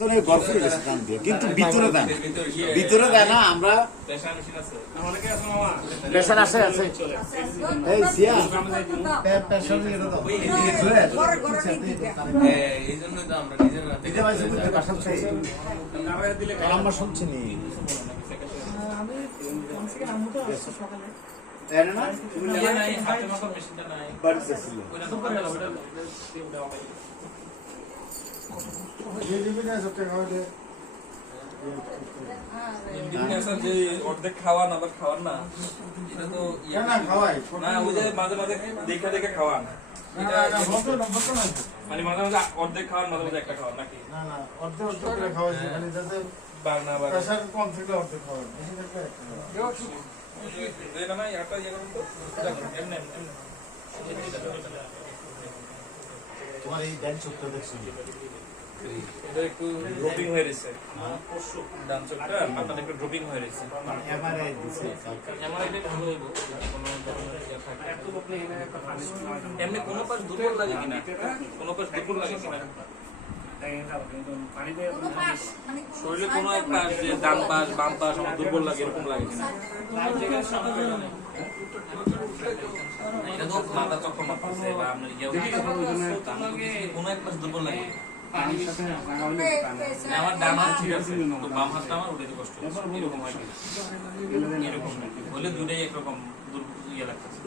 কিন্তু ভিতরে দেয় না, ভিতরে দেয় না। আমরা প্রেশার আছে আছে এই সিয়া প্রেশার নিয়ে দাও এই জন্যই তো আমরা নিজেরা দিতে পারছি প্রেশার চাই আমরা শুনছি নি আমি কম থেকে আমু তো সকালে তাই না তুমি নাই হাতে মাপা মেশিনটা নাই বাড়িতে ছিল ওটা তো করে ওটা অর্ধেক খাওয়ান আবার খাওয়ান না এটা তো না ওই যে মাঝে মাঝে দেখে দেখে খাওয়ান মানে মাঝে মাঝে অর্ধেক খাওয়ান মাঝে মাঝে একটা খাওয়ান নাকি তোমার এই ডান চোখটা দেখছো এটা একটু ড্রপিং হয়ে গেছে ডান চোখটা মাথাটা একটু ড্রপিং হয়ে গেছে এমআরআই দিছে এমআরআই টা ভালো হইব কোনো ধরনের ইয়া থাকে এমনি কোনো পাশ দুর্বল লাগে কিনা কোনো পাশ দুর্বল লাগে কিনা শরীরে কোনো এক পাশ যে ডান পাশ বাম পাশ আমার দুর্বল লাগে এরকম লাগে কিনা এটা তো মাথা চক্কর মারতেছে বা আপনার ইয়ে কোনো এক পাশ দুর্বল লাগে আমার ডান হাত ঠিক আছে তো বাম হাতটা আমার উঠাইতে কষ্ট এরকম হয় এরকম হলে দুইটাই একরকম ইয়ে লাগতেছে